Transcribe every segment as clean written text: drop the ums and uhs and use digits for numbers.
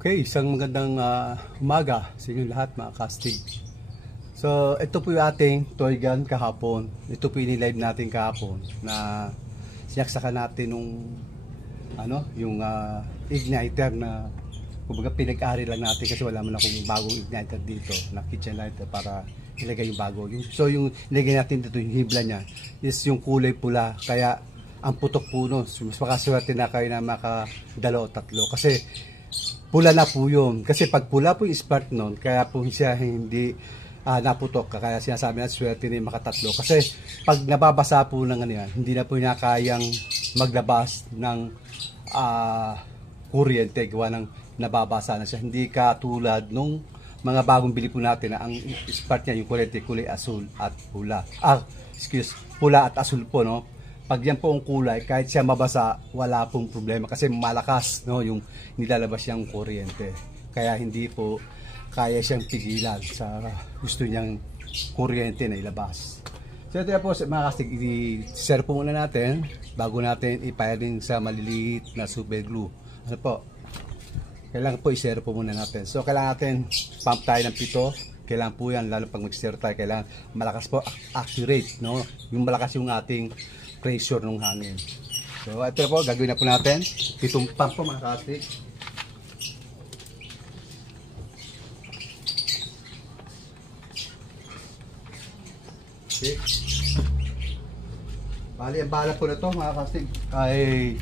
Okay, isang magandang umaga sa inyong lahat mga kastig. So, ito po yung ating toy gun kahapon. Ito po yung live natin kahapon na sinaksakan natin nung yung igniter na kumbaga pinag-ari lang natin kasi wala man akong bagong igniter dito na kitchen lighter para ilagay yung bago. So, yung ilagay natin dito, yung hibla niya is yung kulay pula. Kaya, ang putok po nun. Mas makaswerte na kayo na makadalo o tatlo. Kasi, pula na po yun. Kasi pag pula po yung spark nun, kaya po siya hindi naputok. Kaya sinasabi na swerte na yung makatatlo. Kasi pag nababasa po ng yan, hindi na po niya kayang maglabas ng kuryente. Gawa ng nababasa na siya. Hindi katulad nung mga bagong bili po natin na ang spark niya, yung kuryente, kulay asul at pula. Pula at asul po, no? Pag yan po ang kulay, kahit siya mabasa, wala pong problema kasi malakas, no, yung nilalabas niyang kuryente. Kaya hindi po kaya siyang pigilan sa gusto niyang kuryente na ilabas. So ito po mga kastig, i-share po muna natin bago natin ipiling sa maliliit na super glue. Ano po? Kailangan po i-share po muna natin. So kailangan natin pump tayo ng 7. Kailangan po yan, lalo pag mag-share tayo, kailangan malakas po, accurate, no? Yung malakas yung ating pressure ng hangin. So ito po, gagawin na po natin. Itong pump po mga kastig. Okay. Bali, ang bala po na ito mga kastig ay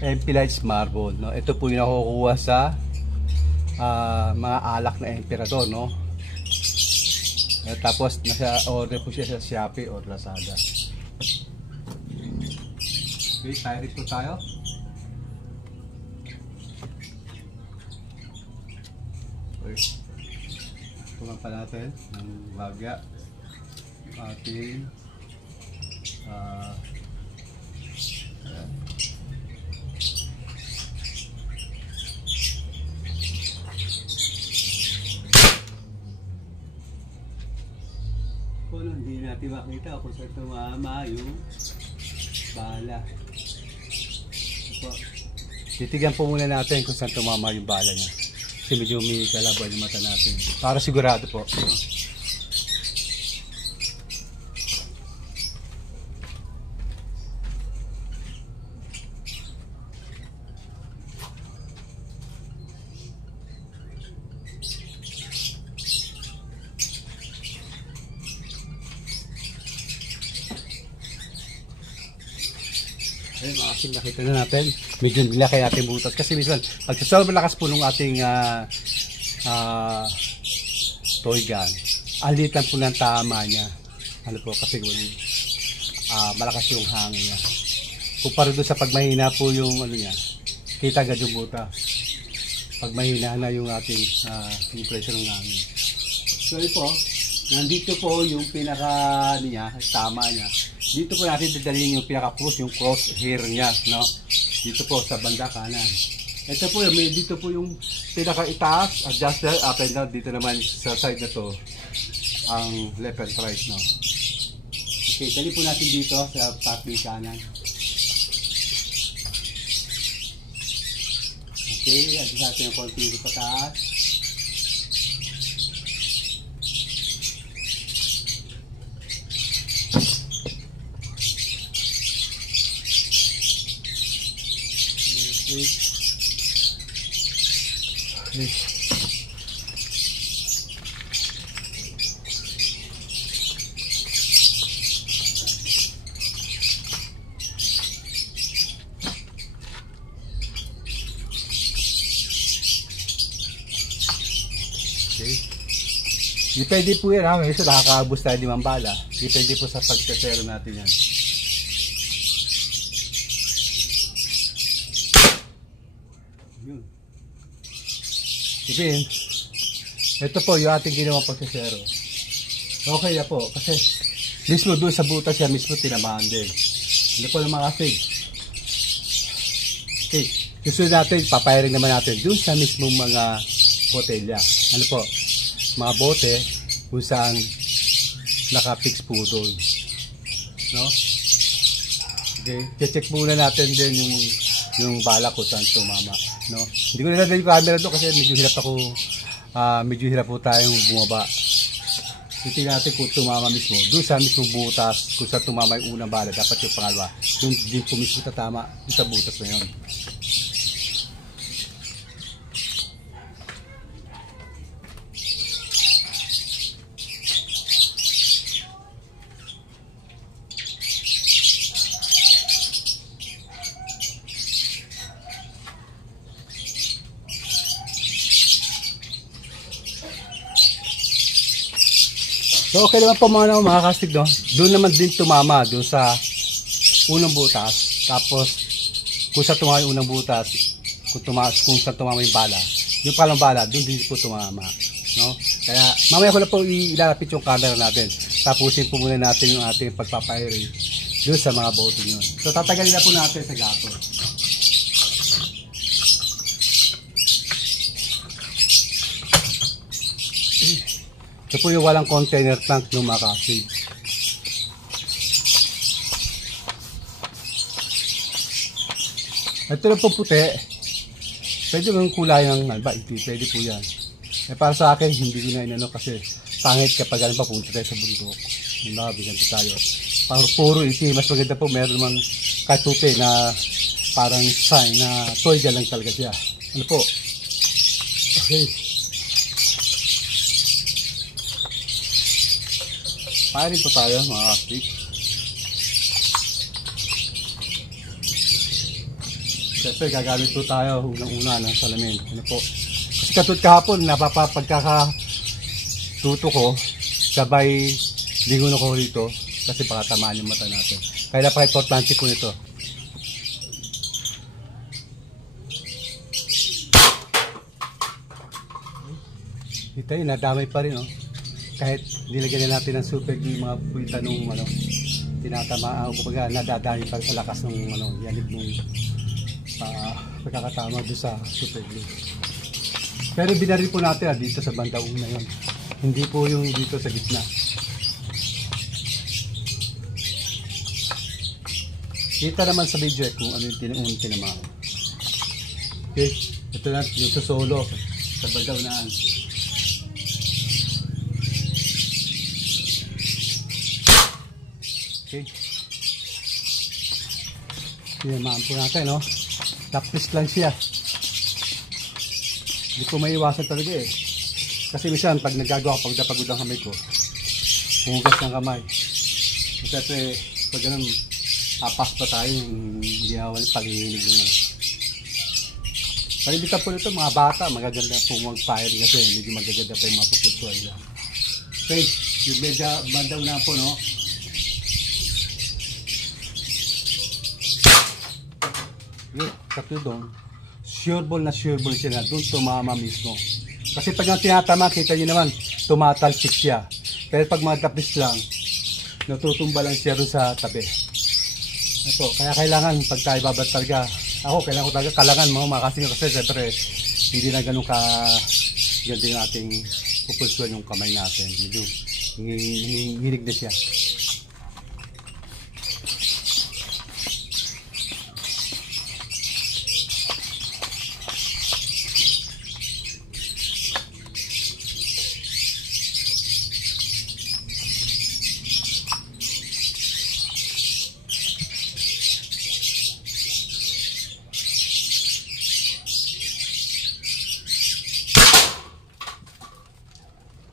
MP Lights Marble, no? Ito po yung nakukuha sa mga alak na emperador, no? Tapos nasa order po siya sa Shopee or Lazada. Okay, tiris po tayo. Okay. Tuman pa natin ng bagya ating kung hindi natin makita kung saan tumama yung bala. Titigan po muna natin kung saan tumama yung bala niya. Kasi medyo may kalaban yung mata natin. Para sigurado po. Ayun, nakita na natin. Medyo nilakay natin butas. Kasi minsan, pag sobrang lakas po ng ating toy gun, alit lang po ng tama niya. Ano po, kasi malakas yung hangin niya. Kumpara doon sa pag mahina po yung ano niya, kita agad yung butas. Pag mahina na yung ating yung pressure ng hangin. So yun po, nandito po yung pinaka niya, tama niya. Dito po natin dadalhin yung pinaka-push, yung crosshair niya, no? Dito po sa banda kanan. Ito po, dito po yung pinaka-itaas, adjuster, up and down. Dito naman sa side na to, ang left and right, no? Okay, dali po natin dito sa pathway kanan. Okay, adjust natin yung konti dito pataas. Okay. Depende po yan ha, minsan nakakaabos tayo 5 bala. Depende po sa pagkasero natin yan. Yun. Ibig, ito po yung ating ginawang pagsasero. Okay na po, kasi mismo doon sa butas siya mismo tinamaan din. Ano po ng mga kasig? Okay, gusto natin, papayarin naman natin doon sa mismong mga botelya. Ano po? Mga bote kung saan nakafix po doon. No? Okay, check muna natin din yung bala ko saan tumama. no? Hindi ko nilalagay yung camera doon kasi medyo hirap po tayong bumaba. Titingnan natin kung tumama mismo. Doon sa mismo butas, kung sa tumama yung unang bala, dapat yung pangalawa. Doon din po mismo tatama sa butas na yun. So okay naman po mga kastig, no? Doon naman din tumama, doon sa unang butas. Tapos kung sa tumama yung unang butas, kung sa tumama yung bala, yung palang bala, doon din po tumama, no? Kaya mamaya ko na po ilalapit yung camera natin. Tapusin po muna natin yung ating pagpapiring doon sa mga boto yun. So tatagalin na po natin sa gato. Ito po yung walang container tank ng mga kasig. Ito na po puti. Pwede mong kulay ng iti. Pwede po yan. Para sa akin, hindi ko na inano kasi pangit kapag ganun pa punta tayo sa bundok. Yung nakabigan po tayo. Puro iti. Mas maganda po meron namang katuti na parang sign na toy lang talaga siya. Ano po? Okay. Firing po tayo mga kastig. Siyempre gagamit po tayo unang-una ng salamin. Ano po? Kasi katulad kahapon pagkakatuto ko, sabay lingon ako rito kasi baka tamaan yung mata natin. Kaya napaka-importante po nito. Ito yun, nadamay pa rin, oh. Kahit nilagyan natin ng super glue, mga puwita nung tinatamaan, kumbaga nadadami pa sa lakas ng yanig nung pagkakatama doon sa super glue. Pero binaril po natin dito sa bandang una yun. Hindi po yung dito sa gitna. Kita naman sa video kung ano yung tinamaan. Okay, ito na yung solo sa bandang unaan. Okay. Tinamaan po natin, no? Tapos lang siya. Hindi ko maiwasan talaga eh. Kasi minsan, pag nagagawa ko, pag napagod ang kamay ko, hugas ng kamay. Kasi pag ganun, tapas pa tayo, hindi na wala pag-iinig ng Palibitan po nito, mga bata, magaganda po mag-fire kasi medyo magaganda pa yung mga pupulsuan nila. Okay, yung medyo bandaw na po, no? Katulad doon, sure ball siya na doon tumama mismo. Kasi pag yung tinatama, kita nyo naman, tumatalsik siya. Pero pag mga tapis lang, natutumba lang siya doon sa tabi. Ito, kaya kailangan pag tayo babat talaga, kailangan ko talaga kalangan mga kasing kasi siyempre hindi na ganun ka ganda yung ating pupulsuan yung kamay natin. Medyo hinig na siya.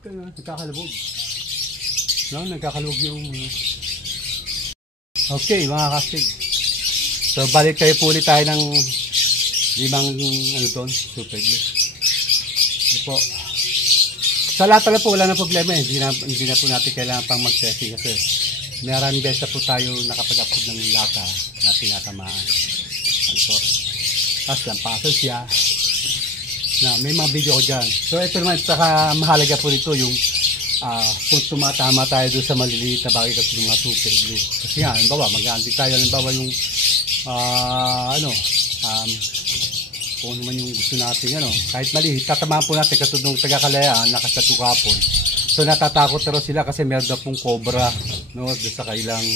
Nagkakalubog. No, nagkakalubog yung okay, mga kastig. So, balik kayo po ulit tayo ng 5 doon, super glue. Ito po. Sa lahat na po, wala na problema eh. Hindi na po natin kailangan pang mag-testing kasi maraming beses na po tayo nakapag-upload ng lata na tinatamaan. Ano po. Tapos lampasan siya. Na may mga video ko dyan. So ito naman, saka mahalaga po nito yung kung tumatama tayo doon sa maliliit na bagay kasi yung mga super glue. Kasi nga, halimbawa, mag-aantik tayo, halimbawa yung kung naman yung gusto natin, kahit maliit, tatamaan po natin katulad ng taga-Kalayaan, nakasatukapon. So natatakot na sila kasi meron na pong cobra, no, doon sa kailang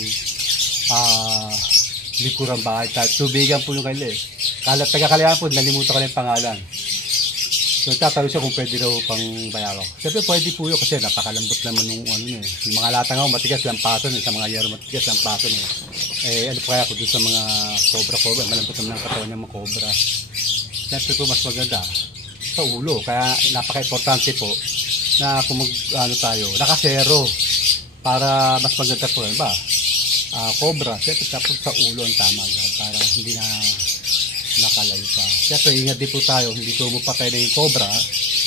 likurang bahay. Tubigan po yung kaila eh. taga-Kalayaan po, nalimutan ko na yung pangalan. So, tatanong siya kung pwede daw pang bayaran. Siyempre, pwede po yun kasi napakalambot naman nung ano niya. Yung mga latang ako, matigas lang pason sa mga yero matigas lang pason ano pa kaya ko doon sa mga cobra, malambot naman ang katawan ng mga cobra. Siyempre po, mas maganda sa ulo. Kaya napaka-importante po na kung tayo, nakasero para mas maganda po. Ba? Cobra, siyempre tapos sa ulo ang tama para hindi na nakalayo pa. Siyempre, ingat din po tayo, hindi tumupatay na yung cobra,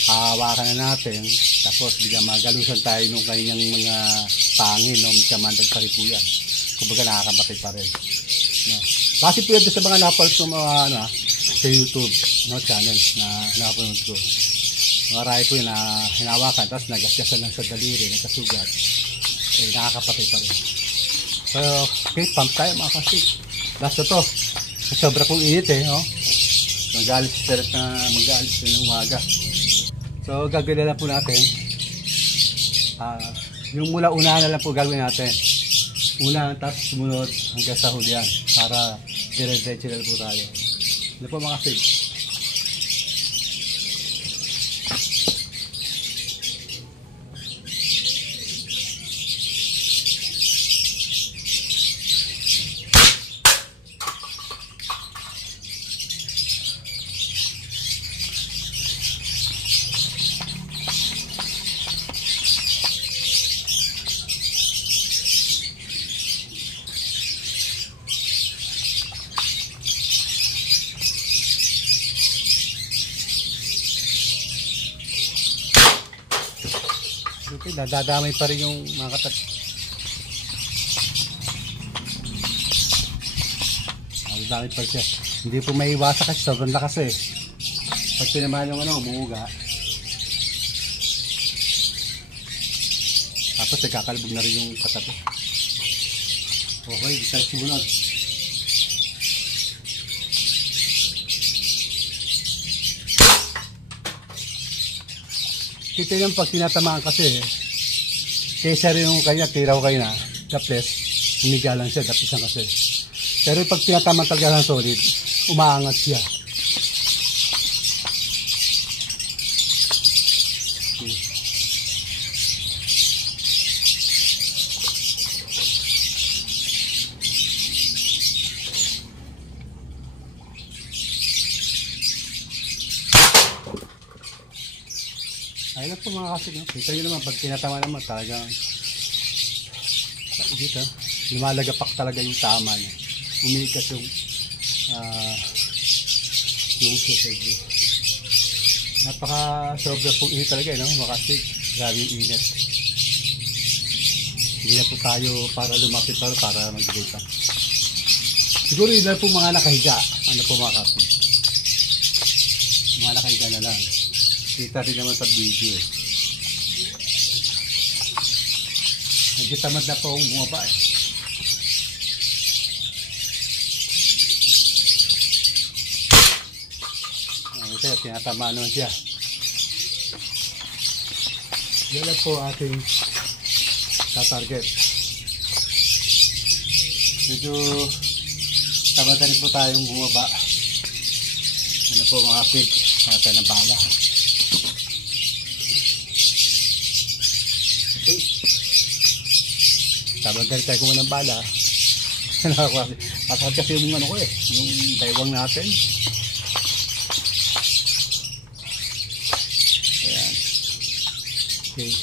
hawakan na natin, tapos biglang magalusan tayo nung kanyang mga pangin, no? Magkamandag pa rin po yan. Kumbaga nakakamatay pa rin. No? Base po yan sa mga napalot ko mga sa YouTube channel na napanood ko. Marami po yun na hinawakan, tapos nagasyasan lang sa daliri, nagkasugat, nakakapatay pa rin. So, okay, pump tayo mga kasik. Last na to. Sobra pong init no? Mag-aalis na ng umaga. So, gagawin na lang po natin. Yung mula una na lang po gagawin natin. Una, tapos sumunod hanggang sa hulihan. Para dire-diretso na po tayo. Ano po mga kasig? Okay, nadadamay pa rin yung mga katat. Nadadamay pa siya. Hindi po may iwasa kasi sobrang lakas Pag pinamahan yung umuuga. Tapos nagkakalbog na rin yung katat. Okay, isa sumunod. Kita yung pag tinatamaan kasi kaysa rin yung kanya, tiraw kayo na daples, umiga lang siya, dapisan kasi. Pero pag tinatamaan talaga ng solid, umaangat siya. Ayun lang po mga kasig, kita nyo naman, pag tinatama naman talagang dito, lumalagapak talaga yung tama niya. Umiikas yung sukay niya. Napaka sobra pong init talaga, mga kasig. Grabe yung init. Hindi na po tayo para lumapit para mag-data. Siguro yun lang po mga nakahiga. Ano po mga kasig? Mga nakahiga na lang. Kita rin naman sa video Nagkitamad na po akong bumaba Ito, tinatamaan naman siya. Yan lang po ating tatarget. Medyo tamad na rin po tayong bumaba. Ano po mga pig, natin ang bala. Okay. Tamad na rin tayo kung ng bala. Masakit kasi yung yung daywang natin. Ayan. Okay.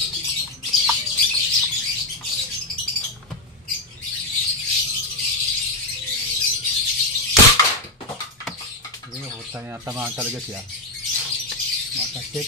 Tamaan talaga siya. Makasik.